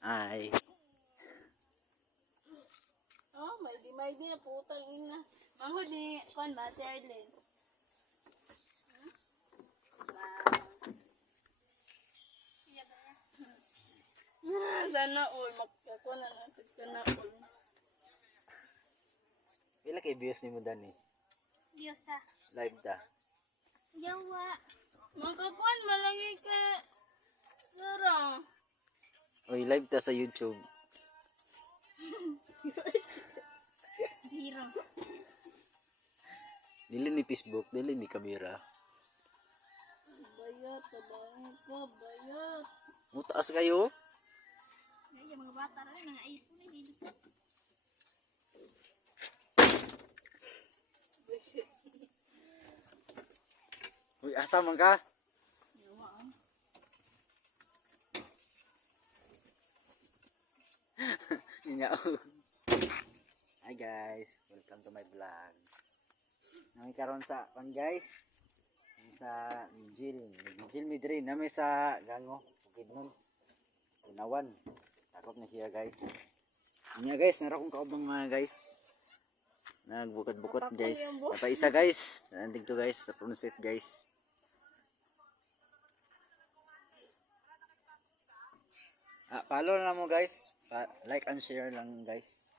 Ay. Oh, may di na putang ina. Manghod ni kon ba si Arlen. Sana all magkako na natin sana all. Pila kay views nimo dani? Diyosa. Live ta. Yawa. Magkakuan malagi ka. Sarang. Oy, live ta sa YouTube. Zero. Dili ni Facebook, dili ni kamera. Bayat, tabangan ka, bayat. Mutaas kayo. Ay, mga bata rin, mga iPhone na dito. Uy, asa man ka? Yawa ah. Nya. Hi guys, welcome to my vlog. Nami karon sa kan guys. Sa Vigil Midri nami sa gango, Bukidnon. Unawan. Takop na siya guys. Nya guys, nara kong kaubang mga guys. Nagbukod-bukod guys. Napaisa guys. Nandito to guys sa Pruneset guys. Follow na mo guys. Like and share lang guys.